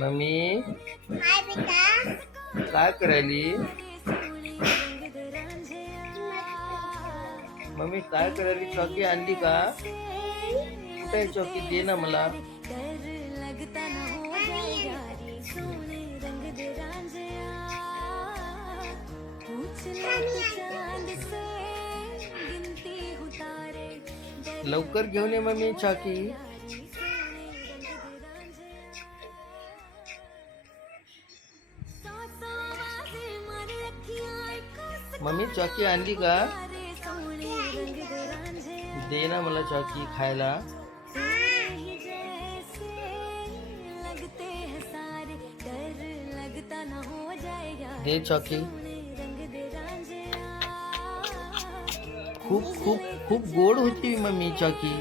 Mummy हाय बेटा. काय करायली? Mummy काय करायली? चॉकी आणली का? कुठे आहे चॉकी? दे ना मला. लवकर घेऊन ये मम्मी चॉकी. मम्मी चॉकी आणली का? दे ना मला चॉकी खायला. दे चॉकी. खूप खूप खूप गोड होती मम्मी चॉकी.